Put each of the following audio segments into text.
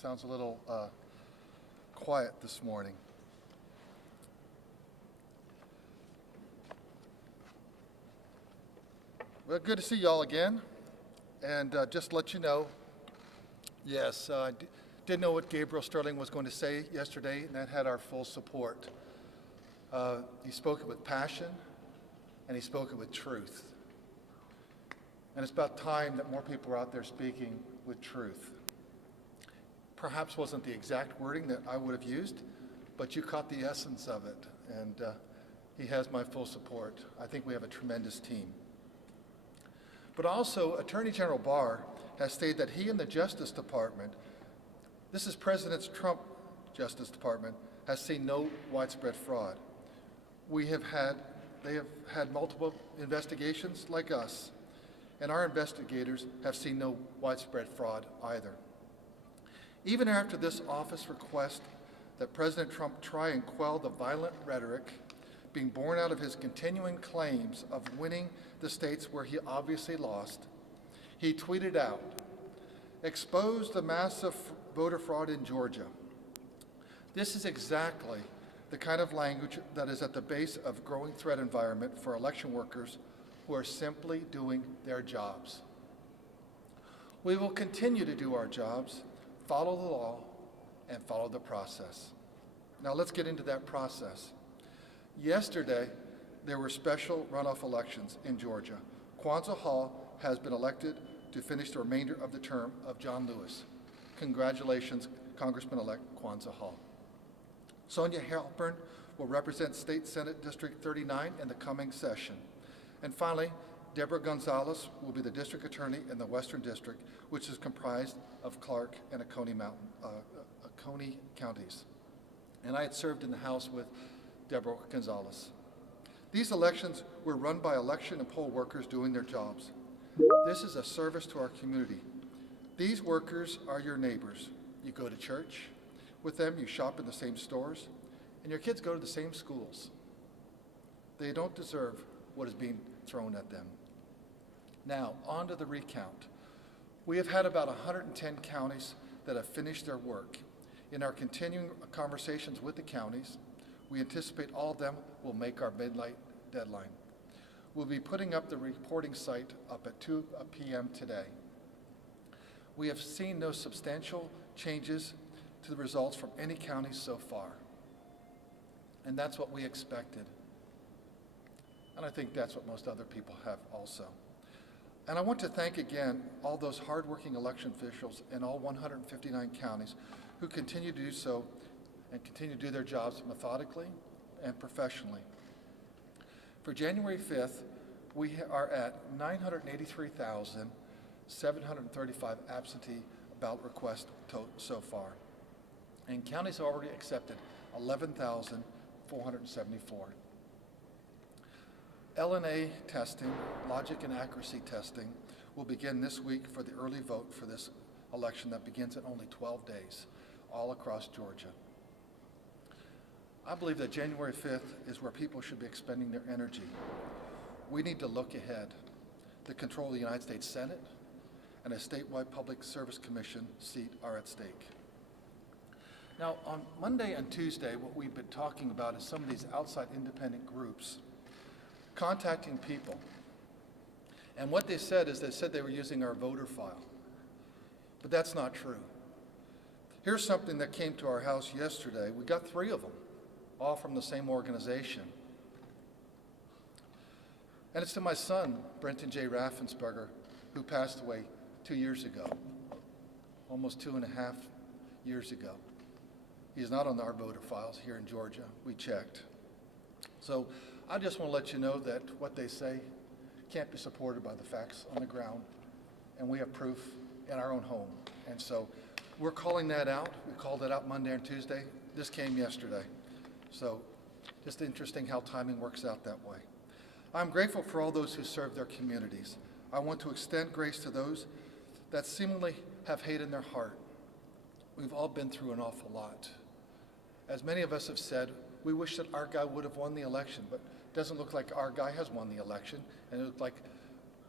sounds a little quiet this morning. Well, good to see y'all again. And just to let you know, yes, I did know what Gabriel Sterling was going to say yesterday, and that had our full support. He spoke it with passion, and he spoke it with truth. And it's about time that more people are out there speaking with truth. Perhaps wasn't the exact wording that I would have used, but you caught the essence of it, and he has my full support. I think we have a tremendous team. But also, Attorney General Barr has stated that he and the Justice Department, this is President Trump's Justice Department, has seen no widespread fraud. They have had multiple investigations like us, and our investigators have seen no widespread fraud either. Even after this office request that President Trump try and quell the violent rhetoric being born out of his continuing claims of winning the states where he obviously lost, he tweeted out, "Expose the massive voter fraud in Georgia." This is exactly the kind of language that is at the base of a growing threat environment for election workers who are simply doing their jobs. We will continue to do our jobs, follow the law, and follow the process. Now let's get into that process. Yesterday, there were special runoff elections in Georgia. Kwanzaa Hall has been elected to finish the remainder of the term of John Lewis. Congratulations, Congressman-elect Kwanzaa Hall. Sonia Halpern will represent State Senate District 39 in the coming session. And finally, Deborah Gonzalez will be the district attorney in the Western District, which is comprised of Clark and Oconee counties. And I had served in the House with Deborah Gonzalez. These elections were run by election and poll workers doing their jobs. This is a service to our community. These workers are your neighbors. You go to church with them, you shop in the same stores, and your kids go to the same schools. They don't deserve what is being thrown at them. Now, on to the recount. We have had about 110 counties that have finished their work. In our continuing conversations with the counties, we anticipate all of them will make our midnight deadline. We'll be putting up the reporting site up at 2 p.m. today. We have seen no substantial changes to the results from any counties so far. And that's what we expected. And I think that's what most other people have also. And I want to thank again all those hardworking election officials in all 159 counties who continue to do so and continue to do their jobs methodically and professionally. For January 5th, we are at 983,735 absentee ballot requests so far. And counties have already accepted 11,474. LNA testing, logic and accuracy testing, will begin this week for the early vote for this election that begins in only 12 days, all across Georgia. I believe that January 5th is where people should be expending their energy. We need to look ahead. The control of the United States Senate and a statewide Public Service Commission seat are at stake. Now, on Monday and Tuesday, what we've been talking about is some of these outside independent groups contacting people. And what they said is they were using our voter file. But that's not true. Here's something that came to our house yesterday. We got 3 of them, all from the same organization. And it's to my son, Brenton J. Raffensperger, who passed away 2 years ago, almost 2.5 years ago. He's not on our voter files here in Georgia. We checked. So I just want to let you know that what they say can't be supported by the facts on the ground, and we have proof in our own home. And so we're calling that out. We called it out Monday and Tuesday. This came yesterday. So just interesting how timing works out that way. I'm grateful for all those who serve their communities. I want to extend grace to those that seemingly have hate in their heart. We've all been through an awful lot. As many of us have said, we wish that our guy would have won the election, but it doesn't look like our guy has won the election, and it looks like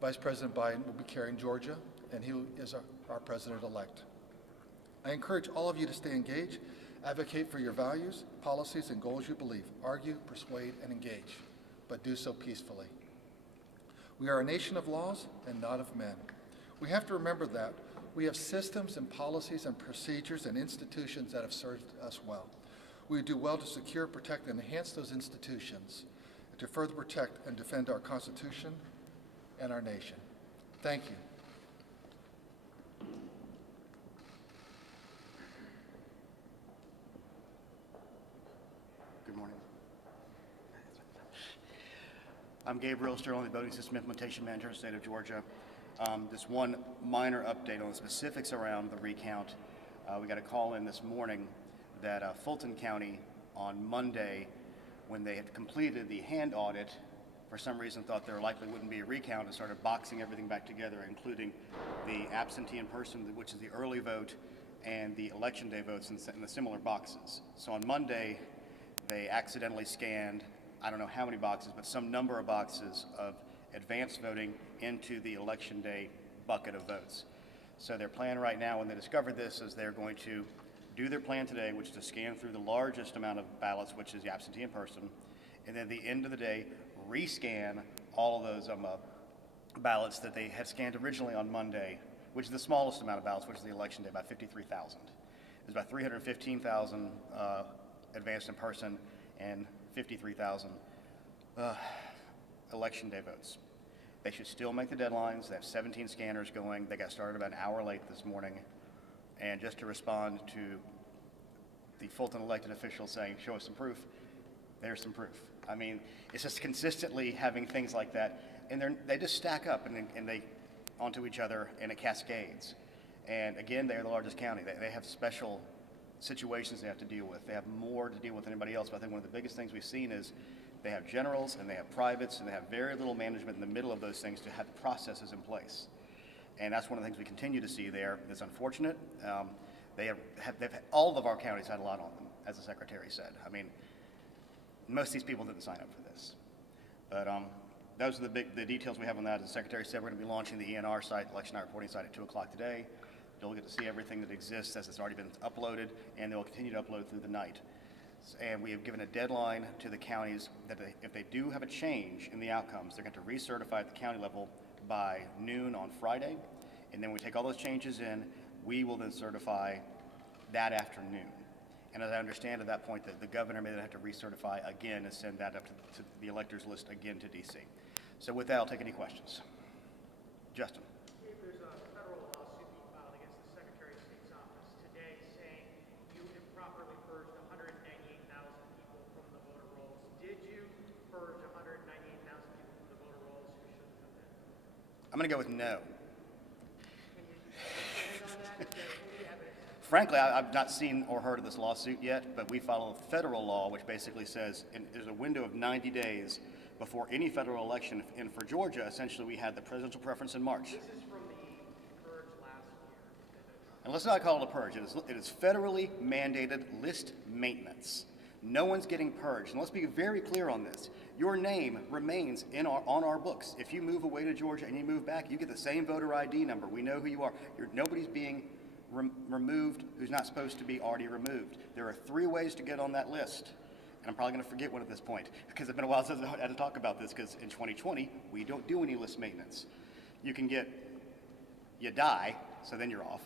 Vice President Biden will be carrying Georgia, and he is our president-elect. I encourage all of you to stay engaged, advocate for your values, policies, and goals you believe, argue, persuade, and engage, but do so peacefully. We are a nation of laws and not of men. We have to remember that we have systems and policies and procedures and institutions that have served us well. We would do well to secure, protect, and enhance those institutions, and to further protect and defend our Constitution and our nation. Thank you. Good morning. I'm Gabriel Sterling, the Voting System Implementation Manager in the state of Georgia. Just one minor update on the specifics around the recount. We got a call in this morning that Fulton County on Monday, when they had completed the hand audit, for some reason thought there likely wouldn't be a recount and started boxing everything back together, including the absentee in person, which is the early vote, and the election day votes in the similar boxes. So on Monday, they accidentally scanned, I don't know how many boxes, but some number of boxes of advanced voting into the election day bucket of votes. So their plan right now, when they discovered this, is they're going to do their plan today, which is to scan through the largest amount of ballots, which is the absentee in person, and then at the end of the day, rescan all of those ballots that they had scanned originally on Monday, which is the smallest amount of ballots, which is the election day, about 53,000. There's about 315,000 advanced in person and 53,000 election day votes. They should still make the deadlines. They have 17 scanners going. They got started about an hour late this morning. And just to respond to the Fulton elected officials saying, show us some proof, there's some proof. I mean, it's just consistently having things like that, and they just stack up and they onto each other, and it cascades. And again, they're the largest county. They have special situations they have to deal with. They have more to deal with than anybody else, but I think one of the biggest things we've seen is they have generals and they have privates and they have very little management in the middle of those things to have the processes in place. And that's one of the things we continue to see there. It's unfortunate. All of our counties had a lot on them, as the secretary said. I mean, most of these people didn't sign up for this. But those are the details we have on that. As the secretary said, we're going to be launching the ENR site, election night reporting site, at 2 o'clock today. You'll get to see everything that exists as it's already been uploaded, and they'll continue to upload through the night. And we have given a deadline to the counties that if they do have a change in the outcomes, they're going to recertify at the county level by noon on Friday. And then we take all those changes in, we will then certify that afternoon. And as I understand at that point, that the governor may then have to recertify again and send that up to the electors list again to DC. So with that, I'll take any questions. Justin. If there's a federal lawsuit being filed against the Secretary of State's office today saying you improperly purged 198,000 people from the voter rolls, did you purge 198,000 people from the voter rolls who shouldn't have been? I'm going to go with no. Can you expand on that? Is there any evidence? Frankly, I've not seen or heard of this lawsuit yet, but we follow federal law, which basically says there's a window of 90 days before any federal election. And for Georgia, essentially, we had the presidential preference in March. This is from the purge last year. And let's not call it a purge. It is federally mandated list maintenance. No one's getting purged. And let's be very clear on this. Your name remains on our books. If you move away to Georgia and you move back, you get the same voter ID number. We know who you are. Nobody's being removed who's not supposed to be already removed. There are 3 ways to get on that list. And I'm probably going to forget one at this point because it's been a while since I had to talk about this, because in 2020, we don't do any list maintenance. You die, so then you're off.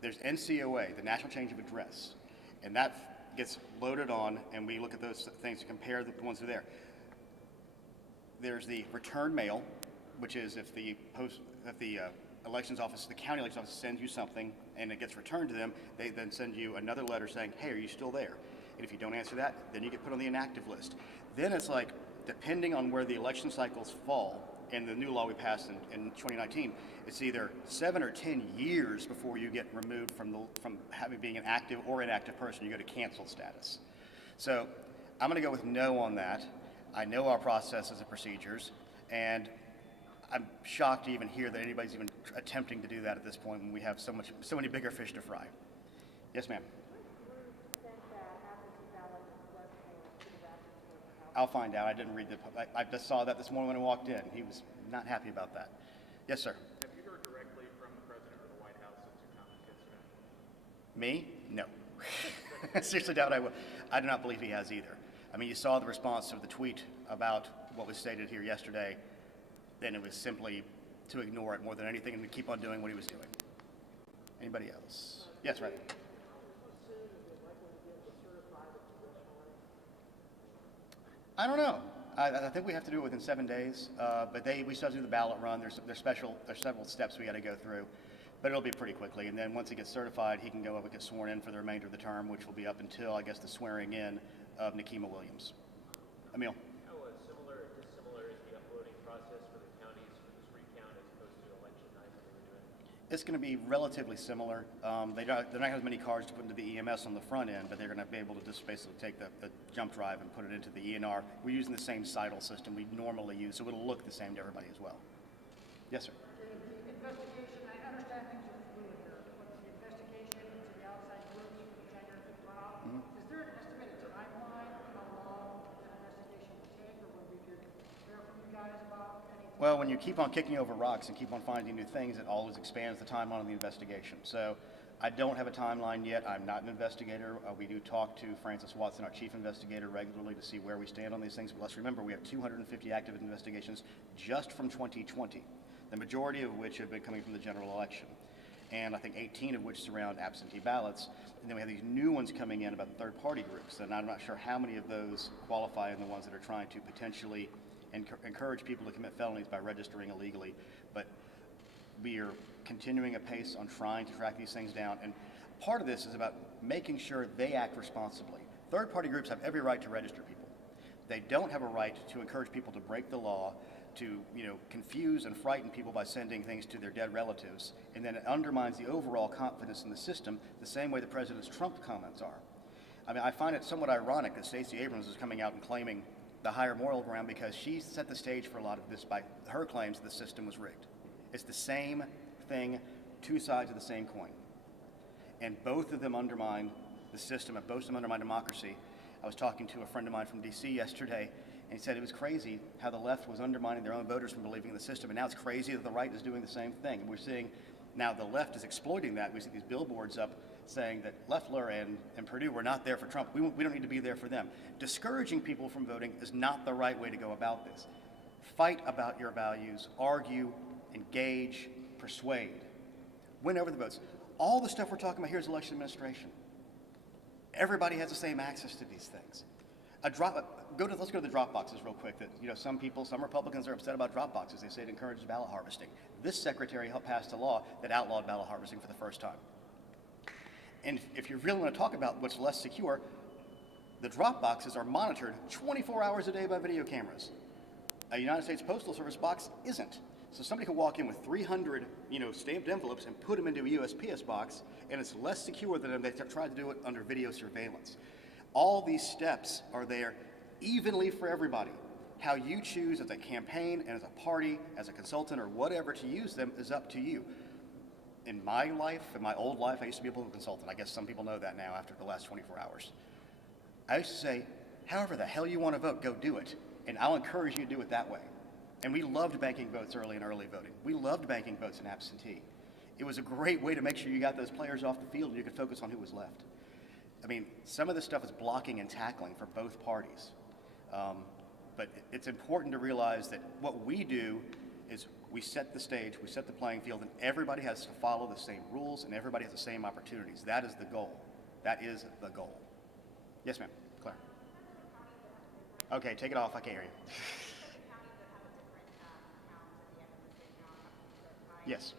There's NCOA, the National Change of Address, and that gets loaded on, and we look at those things to compare the ones that are there. There's the return mail, which is if the elections office, the county elections office sends you something and it gets returned to them, they then send you another letter saying, hey, are you still there? And if you don't answer that, then you get put on the inactive list. Then it's like, depending on where the election cycles fall, and the new law we passed in 2019, it's either 7 or 10 years before you get removed from being an active or inactive person. You go to canceled status. So I'm going to go with no on that. I know our processes and procedures, and I'm shocked to even hear that anybody's even attempting to do that at this point when we have so many bigger fish to fry. Yes, ma'am. I'll find out. I didn't read I just saw that this morning when I walked in. He was not happy about that. Yes, sir. Have you heard directly from the President or the White House since your comments yesterday? Me? No. Seriously doubt I will. I do not believe he has either. I mean, you saw the response to the tweet about what was stated here yesterday, and it was simply to ignore it more than anything and to keep on doing what he was doing. Anybody else? Yes, right. I don't know. I think we have to do it within 7 days, but we still have to do the ballot run. There's several steps we got to go through, but it'll be pretty quickly. And then once he gets certified, he can go up and get sworn in for the remainder of the term, which will be up until, I guess, the swearing in of Nikema Williams. Emil. How similar or dissimilar is the uploading process for the counties for this recount as opposed to election night that they were doing? It's going to be relatively similar. They're not going to have as many cards to put into the EMS on the front end, but they're going to be able to just basically take the jump drive and put it into the ENR. We're using the same CITL system we normally use, so it'll look the same to everybody as well. Yes, sir. The investigation, I understand things are fluid here, but the investigation into the outside groups for the January 5th runoff, is there an estimated timeline of how long that investigation will take, or would we hear from you guys about any? Well, when you keep on kicking over rocks and keep on finding new things, it always expands the timeline of the investigation. So I don't have a timeline yet. I'm not an investigator. We do talk to Francis Watson, our chief investigator, regularly to see where we stand on these things. But let's remember, we have 250 active investigations just from 2020, the majority of which have been coming from the general election. And I think 18 of which surround absentee ballots. And then we have these new ones coming in about third-party groups. And I'm not sure how many of those qualify in the ones that are trying to potentially encourage people to commit felonies by registering illegally. But we are continuing a pace on trying to track these things down. And part of this is about making sure they act responsibly. Third-party groups have every right to register people. They don't have a right to encourage people to break the law, to confuse and frighten people by sending things to their dead relatives, and then it undermines the overall confidence in the system the same way the President's Trump comments are. I mean, I find it somewhat ironic that Stacey Abrams is coming out and claiming the higher moral ground because she set the stage for a lot of this by her claims the system was rigged. It's the same thing, two sides of the same coin. And both of them undermine the system, and both of them undermine democracy. I was talking to a friend of mine from DC yesterday, and he said it was crazy how the left was undermining their own voters from believing in the system, and now it's crazy that the right is doing the same thing. And we're seeing now the left is exploiting that. We see these billboards up saying that Loeffler and Perdue were not there for Trump. We don't need to be there for them. Discouraging people from voting is not the right way to go about this. Fight about your values, argue, engage, persuade, win over the votes. All the stuff we're talking about here is election administration. Everybody has the same access to these things. Let's go to the drop boxes real quick. That some Republicans are upset about drop boxes. They say it encourages ballot harvesting. This secretary helped pass a law that outlawed ballot harvesting for the first time. And if you really want to talk about what's less secure, the drop boxes are monitored 24 hours a day by video cameras. A United States Postal Service box isn't. So somebody can walk in with 300, stamped envelopes and put them into a USPS box, and it's less secure than if they tried to do it under video surveillance. All these steps are there evenly for everybody. How you choose as a campaign and as a party, as a consultant or whatever to use them is up to you. In my life, in my old life, I used to be a political consultant. I guess some people know that now after the last 24 hours. I used to say, however the hell you want to vote, go do it. And I'll encourage you to do it that way. And we loved banking votes early in early voting. We loved banking votes in absentee. It was a great way to make sure you got those players off the field and you could focus on who was left. I mean, some of this stuff is blocking and tackling for both parties. But it's important to realize that what we do is we set the stage, we set the playing field, and everybody has to follow the same rules and everybody has the same opportunities. That is the goal. That is the goal. Yes, ma'am. Claire. Okay, take it off. I can't hear you. Yes.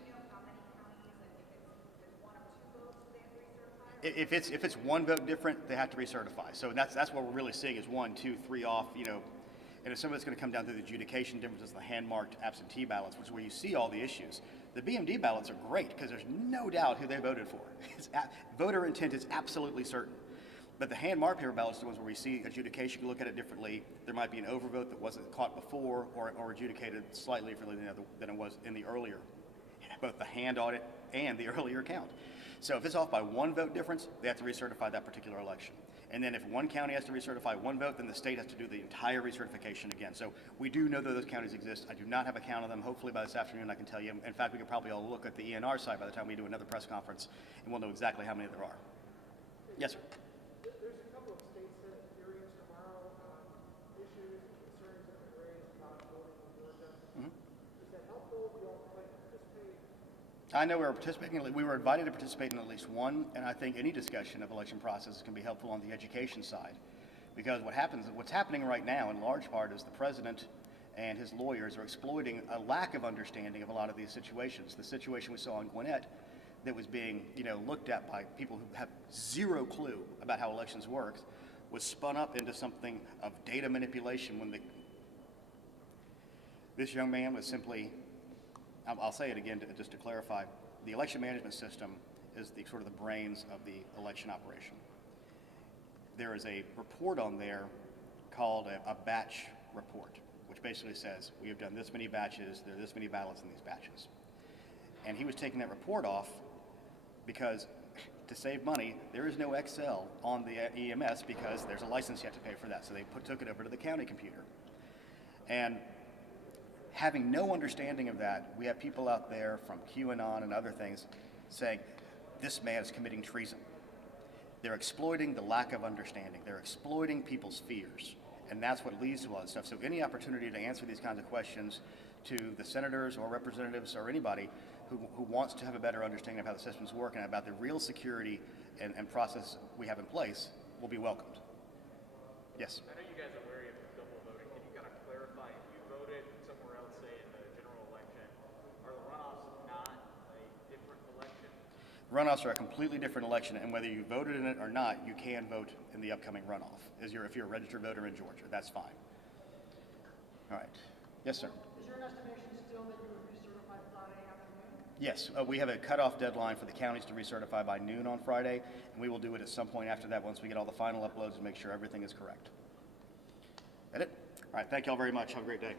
If it's one vote different, they have to recertify. So that's what we're really seeing is 1, 2, 3 off, and some of it's going to come down to the adjudication differences, the hand-marked absentee ballots, which is where you see all the issues. The BMD ballots are great because there's no doubt who they voted for. Voter intent is absolutely certain. But the hand-marked paper ballots are the ones where we see adjudication, look at it differently. There might be an overvote that wasn't caught before or adjudicated slightly differently than it was in the earlier, both the hand audit and the earlier count. So if it's off by 1 vote difference, they have to recertify that particular election. And then if one county has to recertify 1 vote, then the state has to do the entire recertification again. So we do know that those counties exist. I do not have a count of them. Hopefully by this afternoon I can tell you. In fact, we could probably all look at the ENR site by the time we do another press conference, and we'll know exactly how many there are. Yes, sir. There's a couple of state senate hearings tomorrow on issues and concerns that have been raised about voting in Georgia. Is that helpful? Do you all plan to participate? I know we're participating. We were invited to participate in at least one, and I think any discussion of election processes can be helpful on the education side, because what's happening right now, in large part, is the president and his lawyers are exploiting a lack of understanding of a lot of these situations. The situation we saw in Gwinnett, that was being, looked at by people who have zero clue about how elections work, was spun up into something of data manipulation when this young man was simply. I'll say it again just to clarify. The election management system is the sort of the brains of the election operation. There is a report on there called a batch report, which basically says we have done this many batches, there are this many ballots in these batches. And he was taking that report off because to save money, there is no Excel on the EMS because there's a license you have to pay for that. So they took it over to the county computer. And having no understanding of that, we have people out there from QAnon and other things saying, this man is committing treason. They're exploiting the lack of understanding. They're exploiting people's fears. And that's what leads to all this stuff. So any opportunity to answer these kinds of questions to the senators or representatives or anybody who wants to have a better understanding of how the systems work and about the real security and process we have in place will be welcomed. Yes? I know you guys are wary of double voting. Can you kind of clarify, if you voted somewhere else, say in the general election, are the runoffs not a different election? Runoffs are a completely different election, and whether you voted in it or not, you can vote in the upcoming runoff. If you're a registered voter in Georgia, that's fine. All right. Yes, sir. Is your estimation still that you would recertify Friday afternoon? Yes, we have a cutoff deadline for the counties to recertify by noon on Friday, and we will do it at some point after that once we get all the final uploads and make sure everything is correct. That it? All right, thank you all very much. Have a great day.